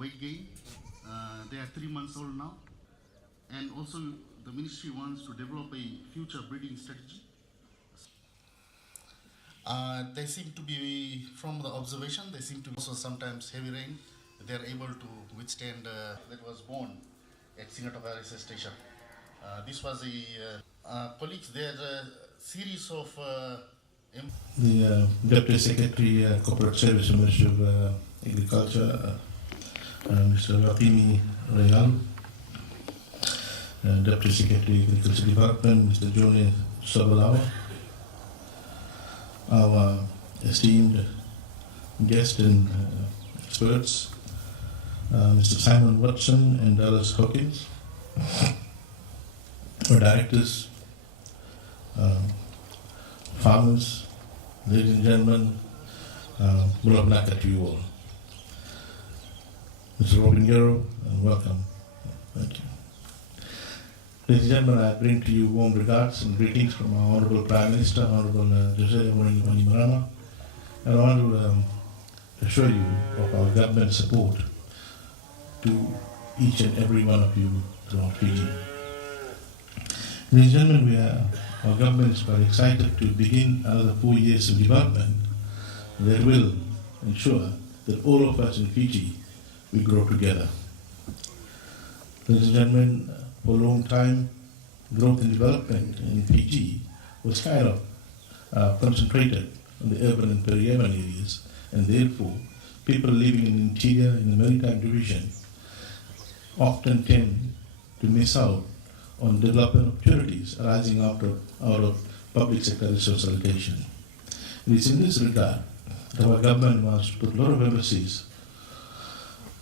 weight gain. They are 3 months old now. And also the ministry wants to develop a future breeding strategy. They seem to be, from the observation, they seem to be also sometimes heavy rain. They are able to withstand that was born at Singatore station. This was colleagues, there are a series of the Deputy Secretary, Corporate Service Minister of Agriculture, Mr. Watini Rayal, Deputy Secretary, Agriculture Department, Mr. Johnny Sabalawa, our esteemed guests and experts, Mr. Simon Watson and Dallas Hawkins, our directors, farmers, ladies and gentlemen, good luck to you all. Mr. Robin Yarrow, and welcome. Thank you. Ladies and gentlemen, I bring to you warm regards and greetings from our Honorable Prime Minister, Honorable Jose Mourinho Bainimarama, and I want to assure you of our government support to each and every one of you throughout Fiji. Ladies and gentlemen, our government is quite excited to begin another 4 years of development that will ensure that all of us in Fiji will grow together. Ladies and gentlemen, for a long time, growth and development in Fiji was kind of concentrated on the urban and peri-urban areas, and therefore people living in the interior, in the maritime division, often tend to miss out on development opportunities arising out of public sector resource allocation. It is in this regard that our government wants to put a lot of emphasis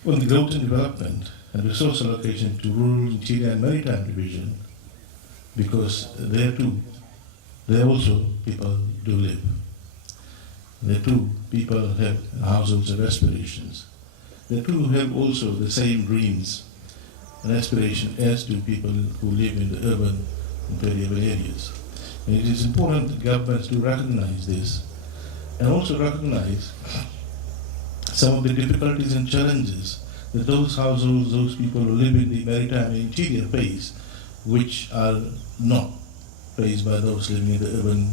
on the growth and development and resource allocation to rural, interior and maritime division, because there also people do live. There too people have households and aspirations. They too have also the same dreams and aspiration as do people who live in the urban and peri-urban areas. And it is important that governments do recognize this and also recognize some of the difficulties and challenges that those households, those people who live in the maritime and interior face, which are not faced by those living in the urban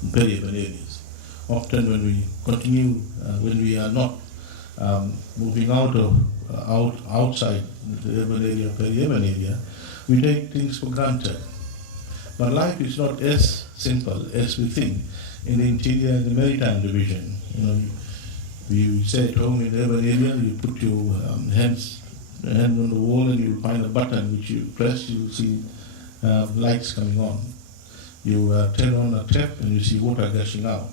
and peri-urban areas. Often when we are not moving outside the urban area, peri-urban area, we take things for granted. But life is not as simple as we think in the interior and the maritime division. You stay at home in the urban area, you put your hand on the wall and you find a button which you press, you see lights coming on. You turn on a tap and you see water gushing out.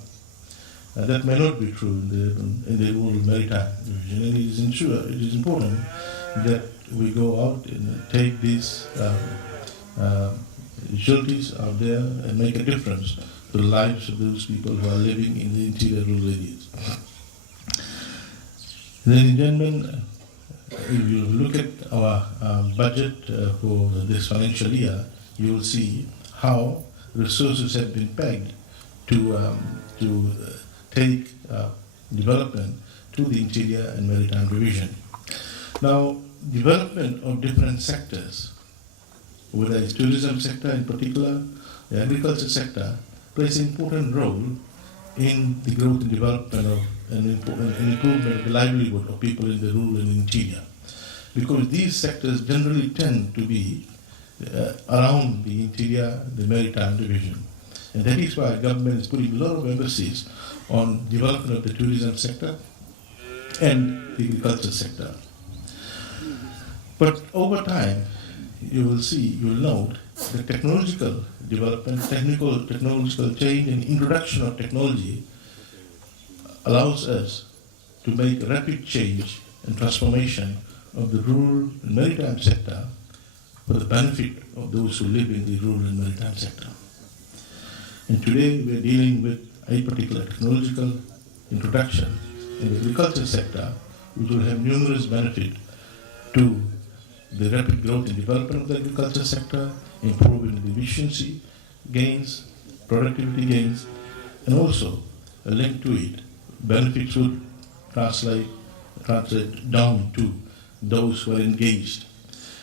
That may not be true in the rural maritime division, and it is important that we go out and take these utilities out there and make a difference to the lives of those people who are living in the interior rural areas. Ladies and gentlemen, if you look at our budget for this financial year, you will see how resources have been pegged to take development to the interior and maritime division. Now, development of different sectors, whether it's tourism sector in particular, the agriculture sector, plays an important role in the growth and development of and improvement of the livelihood of people in the rural and interior. Because these sectors generally tend to be around the interior, the maritime division. And that is why government is putting a lot of emphasis on development of the tourism sector and the agriculture sector. But over time, you will note the technological development, technological change and introduction of technology allows us to make a rapid change and transformation of the rural and maritime sector for the benefit of those who live in the rural and maritime sector. And today we are dealing with a particular technological introduction in the agriculture sector, which will have numerous benefits to the rapid growth and development of the agriculture sector, improving the efficiency gains, productivity gains, and also a link to it, benefits would translate down to those who are engaged.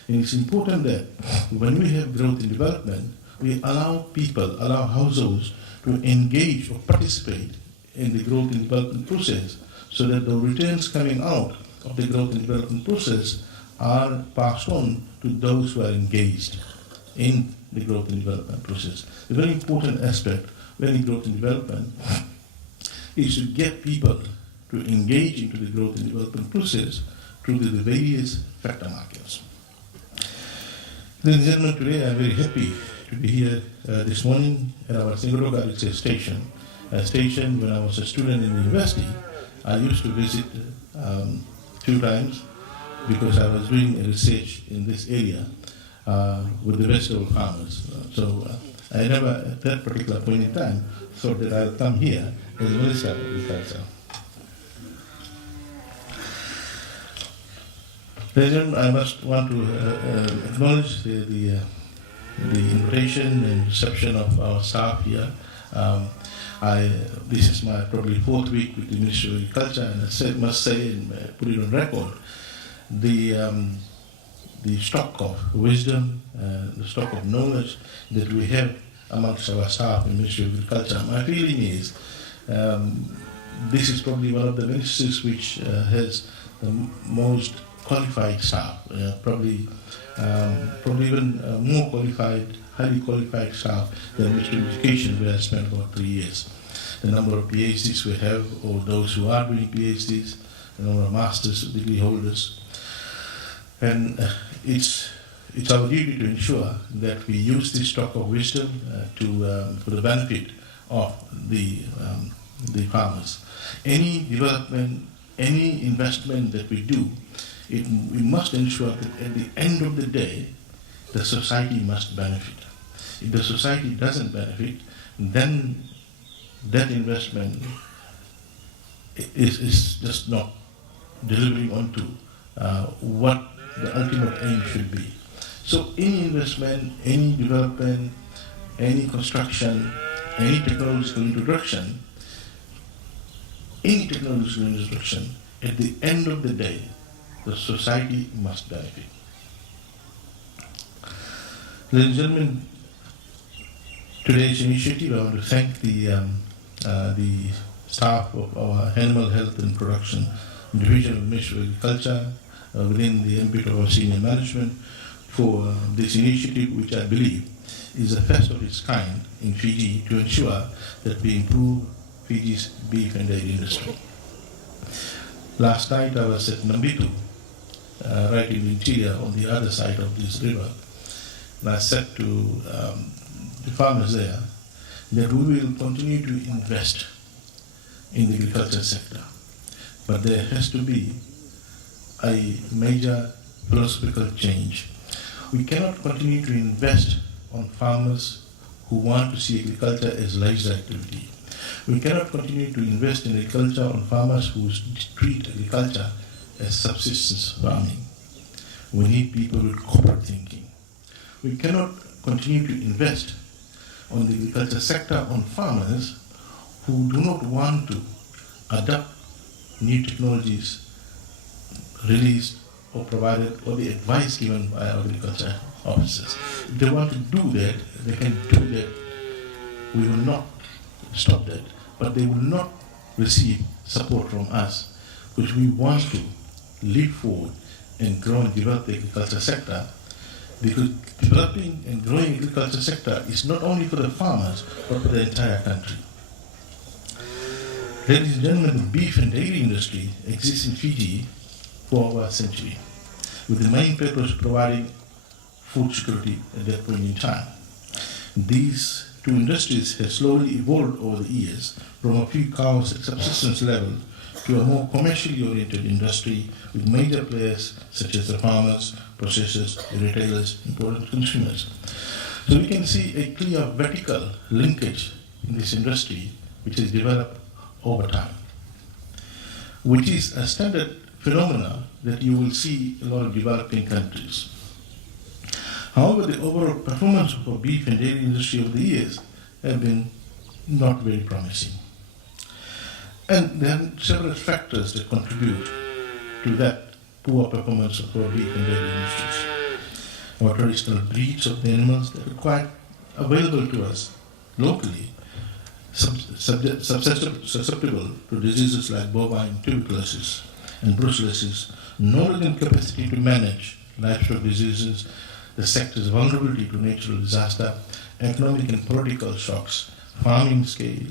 And it's important that when we have growth and development, we allow people, allow households to engage or participate in the growth and development process so that the returns coming out of the growth and development process are passed on to those who are engaged in the growth and development process. A very important aspect when growth and development is to get people to engage into the growth and development process through the various factor markers. Ladies and gentlemen, today I'm very happy to be here this morning at our Singoroga station. A station when I was a student in the university, I used to visit 2 times because I was doing a research in this area with the vegetable farmers. So I never, at that particular point in time, thought that I'll come here as a Minister of Agriculture. I must want to acknowledge the invitation and reception of our staff here. This is my probably 4th week with the Ministry of Agriculture, and I must say and put it on record, the stock of wisdom, the stock of knowledge that we have amongst our staff in the Ministry of Agriculture. My feeling is this is probably one of the ministries which has the most qualified staff, probably even more qualified, highly qualified staff than Ministry of Education, where I spent about 3 years. The number of PhDs we have, or those who are doing PhDs, the number of master's degree holders. And it's our duty to ensure that we use this stock of wisdom for the benefit of the farmers. Any development, any investment that we do, we must ensure that at the end of the day, the society must benefit. If the society doesn't benefit, then that investment is just not delivering onto what the ultimate aim should be. So any investment, any development, any construction, any technological introduction, at the end of the day, the society must benefit. Ladies and gentlemen, today's initiative, I want to thank the staff of our Animal Health and Production Division of Ministry of Agriculture within the ambit of our senior management for this initiative, which I believe is the first of its kind in Fiji to ensure that we improve Fiji's beef and dairy industry. Last night I was at Nambitu, right in the interior on the other side of this river, and I said to the farmers there that we will continue to invest in the agriculture sector, but there has to be a major philosophical change. We cannot continue to invest on farmers who want to see agriculture as leisure activity. We cannot continue to invest in agriculture on farmers who treat agriculture as subsistence farming. We need people with corporate thinking. We cannot continue to invest on the agriculture sector on farmers who do not want to adopt new technologies released or provided or the advice given by our agriculture officers. If they want to do that, they can do that. We will not stop that, but they will not receive support from us, because we want to leap forward and grow and develop the agriculture sector, because developing and growing agriculture sector is not only for the farmers, but for the entire country. Ladies and gentlemen, the beef and dairy industry exists in Fiji for over a century, with the main purpose providing food security at that point in time. These two industries have slowly evolved over the years from a few cows at subsistence level to a more commercially oriented industry with major players such as the farmers, processors, retailers, important consumers. So we can see a clear vertical linkage in this industry which is developed over time, which is a standard phenomena that you will see in a lot of developing countries. However, the overall performance of the beef and dairy industry over the years have been not very promising. And there are several factors that contribute to that poor performance of our beef and dairy industries. Our traditional breeds of the animals that are quite available to us locally, susceptible to diseases like bovine tuberculosis and brucellosis, no lacking capacity to manage livestock diseases, the sector's vulnerability to natural disaster, economic and political shocks, farming scale,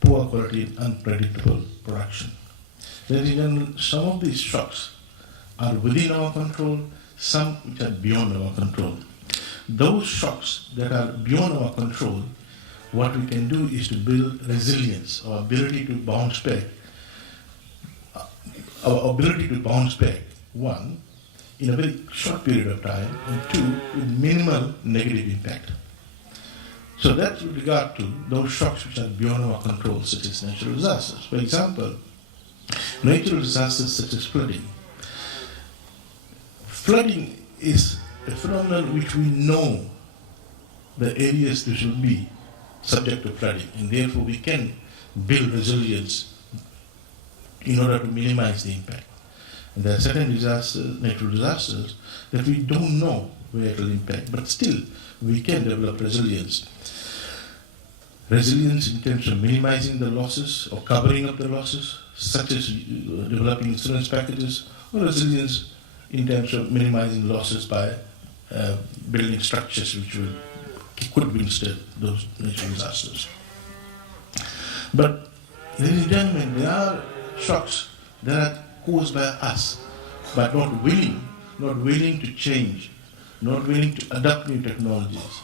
poor quality and unpredictable production. Ladies and gentlemen, some of these shocks are within our control, some which are beyond our control. Those shocks that are beyond our control, what we can do is to build resilience, our ability to bounce back. Our ability to bounce back, one, in a very short period of time, and two, with minimal negative impact. So that's with regard to those shocks which are beyond our control, such as natural disasters. For example, natural disasters such as flooding. Flooding is a phenomenon which we know the areas which will be subject to flooding, and therefore we can build resilience in order to minimize the impact. And there are certain disasters, natural disasters, that we don't know where it will impact, but still we can develop resilience. Resilience in terms of minimizing the losses or covering up the losses, such as developing insurance packages, or resilience in terms of minimizing losses by building structures which could withstand those natural disasters. But, ladies and gentlemen, there are shocks that are caused by us, but not willing to change, not willing to adopt new technologies,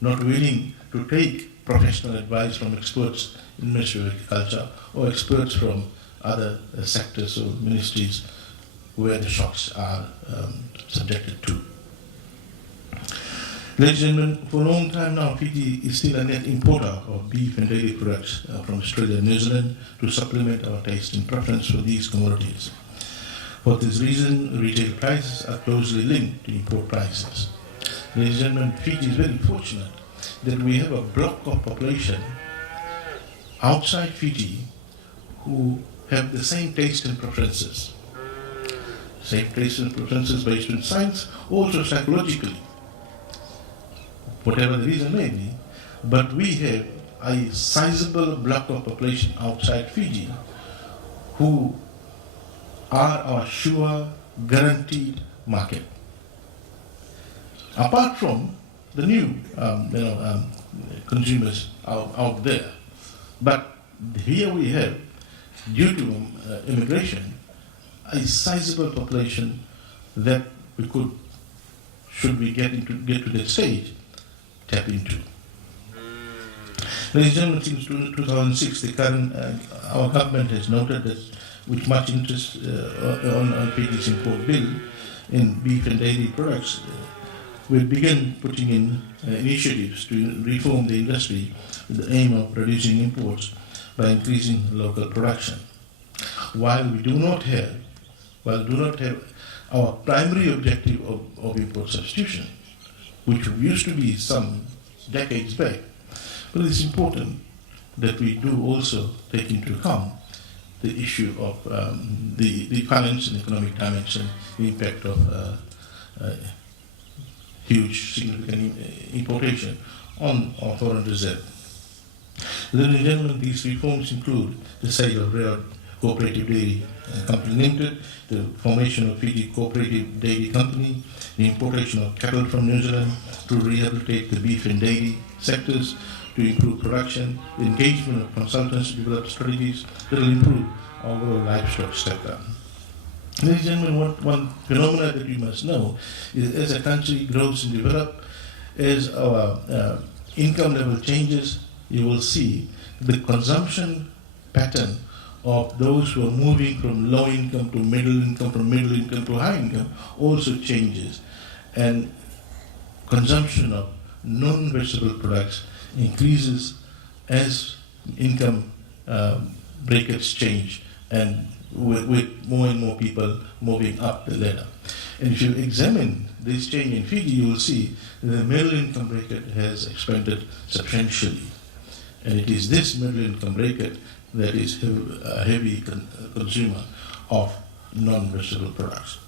not willing to take professional advice from experts in Ministry of Agriculture or experts from other sectors or ministries where the shocks are subjected to. Ladies and gentlemen, for a long time now, Fiji is still a net importer of beef and dairy products from Australia and New Zealand to supplement our taste and preference for these commodities. For this reason, retail prices are closely linked to import prices. Ladies and gentlemen, Fiji is very fortunate that we have a block of population outside Fiji who have the same taste and preferences. Same taste and preferences based on science, also psychologically. Whatever the reason may be, but we have a sizable block of population outside Fiji who are our sure, guaranteed market. Apart from the new consumers out there, but here we have, due to immigration, a sizable population that we could, should we get to that stage, tap into. Ladies and gentlemen, since 2006, our government has noted that with much interest on Fiji's import bill in beef and dairy products, we began putting in initiatives to reform the industry with the aim of reducing imports by increasing local production. While we do not have our primary objective of import substitution, which used to be some decades back, but it's important that we do also take into account the issue of the financial and economic dimension, the impact of huge, significant importation on our foreign reserve. Ladies and gentlemen, these reforms include the sale of Rare Cooperative Dairy Company Limited, the formation of Fiji Cooperative Dairy Company, the importation of cattle from New Zealand to rehabilitate the beef and dairy sectors, to improve production, the engagement of consultants to develop strategies that will improve our overall livestock sector. Ladies and gentlemen, one phenomenon that you must know is as a country grows and develops, as our income level changes, you will see the consumption pattern of those who are moving from low income to middle income, from middle income to high income also changes. And consumption of non-vegetable products increases as income brackets change and with more and more people moving up the ladder. And if you examine this change in Fiji, you will see that the middle income bracket has expanded substantially. And it is this middle income bracket that is a heavy consumer of non-vegetable products.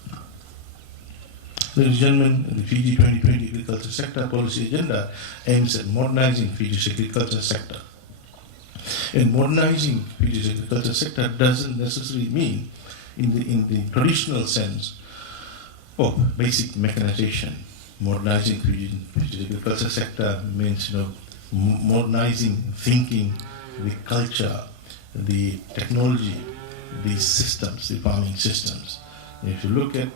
Ladies and gentlemen, the Fiji 2020 Agriculture Sector Policy Agenda aims at modernizing Fiji's agriculture sector. And modernizing Fiji's agriculture sector doesn't necessarily mean, in the traditional sense of basic mechanization. Modernizing Fiji's agriculture sector means, modernizing thinking, the culture, the technology, the systems, the farming systems. If you look at,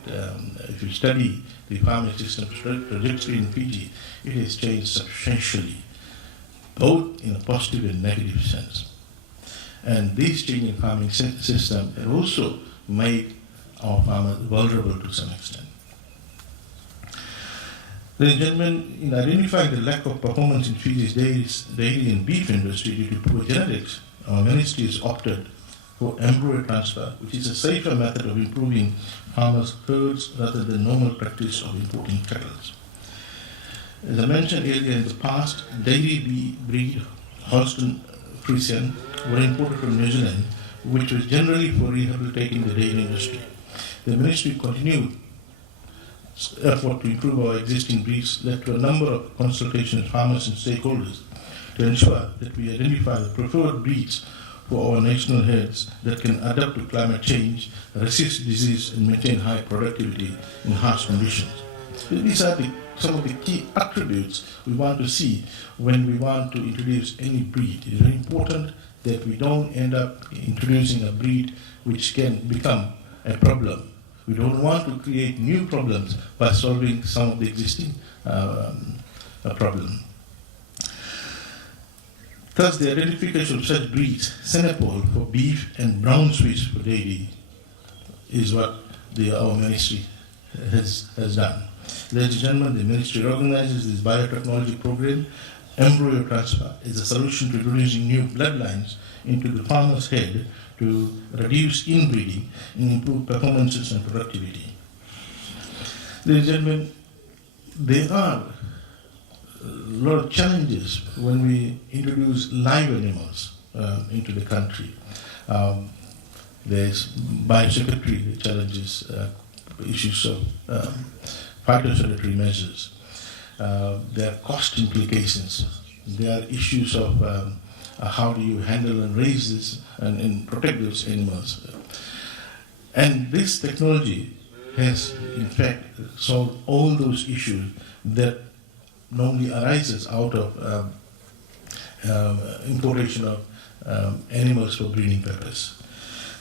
if you study the farming system trajectory in Fiji, it has changed substantially, both in a positive and negative sense. And this change in farming system has also made our farmers vulnerable to some extent. Ladies and gentlemen, in identifying the lack of performance in Fiji's dairy and beef industry due to poor genetics, our ministry has opted for embryo transfer, which is a safer method of improving farmers' herds rather than normal practice of importing cattle. As I mentioned earlier, in the past, dairy breed Holstein Friesian were imported from New Zealand, which was generally for rehabilitating the dairy industry. The ministry continued effort to improve our existing breeds led to a number of consultations with farmers and stakeholders to ensure that we identify the preferred breeds for our national herds that can adapt to climate change, resist disease, and maintain high productivity in harsh conditions. These are some of the key attributes we want to see when we want to introduce any breed. It's very important that we don't end up introducing a breed which can become a problem. We don't want to create new problems by solving some of the existing problems. Thus, the identification of such breeds, Senepal for beef and brown Swiss for dairy, is what our ministry has done. Ladies and gentlemen, the ministry organizes this biotechnology program. Embryo transfer is a solution to introducing new bloodlines into the farmer's head to reduce inbreeding and improve performances and productivity. Ladies and gentlemen, there are a lot of challenges when we introduce live animals into the country. There's biosecurity challenges, issues of phytosanitary measures. There are cost implications. There are issues of how do you handle and raise this and protect those animals. And this technology has, in fact, solved all those issues that normally arises out of importation of animals for breeding purpose.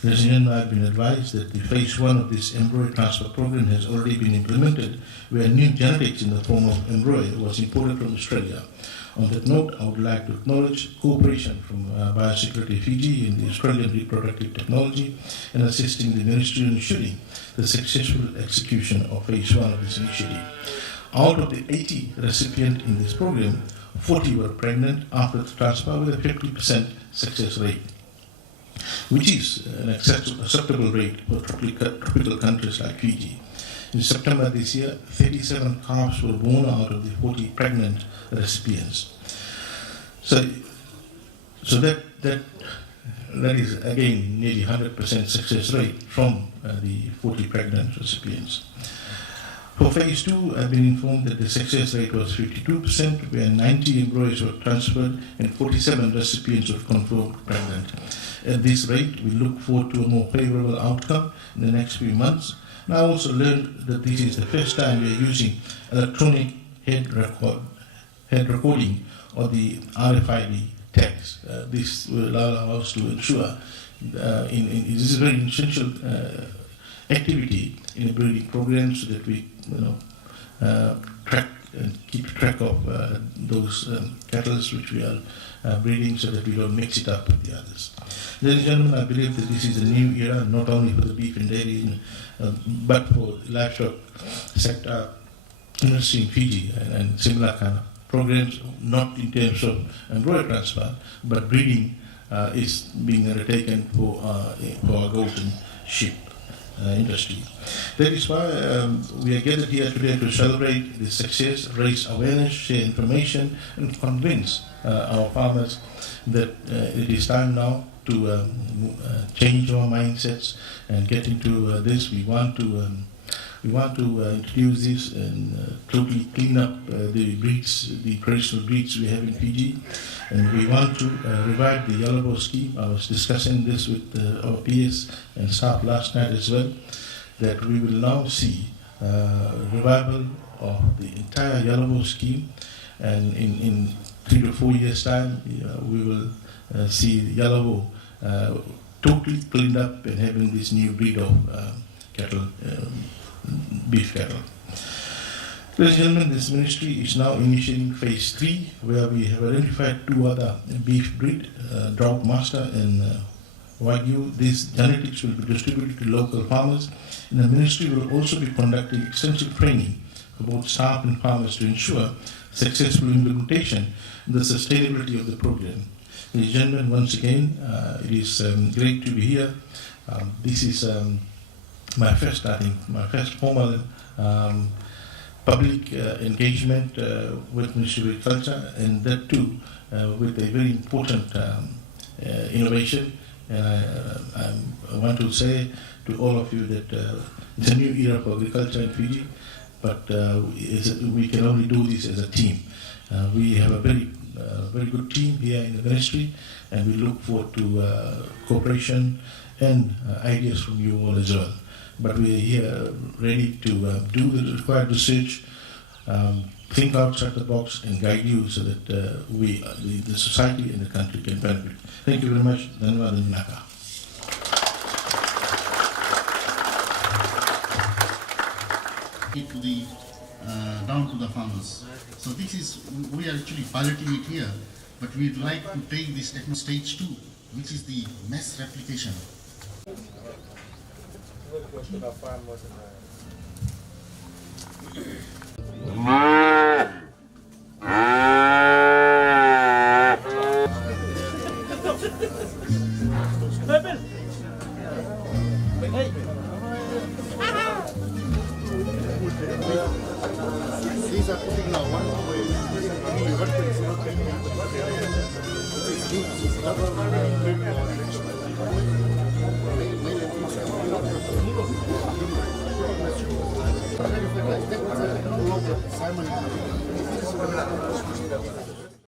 Ladies and gentlemen, I've been advised that the phase 1 of this embryo transfer program has already been implemented, where new genetics in the form of embryo was imported from Australia. On that note, I would like to acknowledge cooperation from Biosecurity Fiji in the Australian reproductive technology and assisting the ministry in ensuring the successful execution of phase 1 of this initiative. Out of the 80 recipients in this program, 40 were pregnant after the transfer with a 50% success rate, which is an acceptable rate for tropical countries like Fiji. In September this year, 37 calves were born out of the 40 pregnant recipients. So that is again nearly 100% success rate from the 40 pregnant recipients. For phase 2, I've been informed that the success rate was 52%, where 90 embryos were transferred and 47 recipients were confirmed pregnant. At this rate, we look forward to a more favorable outcome in the next few months. And I also learned that this is the first time we are using electronic head recording or the RFID tags. This will allow us to ensure, this is a very essential activity in a breeding program, so that we track and keep track of those cattle which we are breeding, so that we don't mix it up with the others. Ladies and gentlemen, I believe that this is a new era, not only for the beef and dairy, but for the livestock sector industry in Fiji and similar kind of programs, not in terms of embryo transfer, but breeding is being undertaken for our golden sheep. industry. That is why we are gathered here today to celebrate the success, raise awareness, share information, and convince our farmers that it is time now to change our mindsets and get into this. We want to introduce this and totally clean up the breeds, the traditional breeds we have in Fiji. And we want to revive the Yellow Bow scheme. I was discussing this with our PS and staff last night as well, that we will now see revival of the entire Yellow Bow scheme, and in 3 to 4 years' time, we will see Yellow Bow totally cleaned up and having this new breed of cattle, beef cattle. Ladies and gentlemen, this ministry is now initiating phase 3, where we have identified 2 other beef breed, Drought Master and Wagyu. These genetics will be distributed to local farmers, and the ministry will also be conducting extensive training for both staff and farmers to ensure successful implementation and the sustainability of the program. Ladies and gentlemen, once again, it is great to be here. This is my first formal public engagement with Ministry of Agriculture, and that too with a very important innovation. And I want to say to all of you that it's a new era for agriculture in Fiji, but we can only do this as a team. We have a very good team here in the ministry, and we look forward to cooperation and ideas from you all as well. But we are here ready to do the required research, think outside the box, and guide you so that the society and the country can benefit. Thank you very much. Dhanwad and Naka. Down to the farmers. So this is, we are actually piloting it here, but we'd like to take this techno stage 2, which is the mass replication. What should our farmers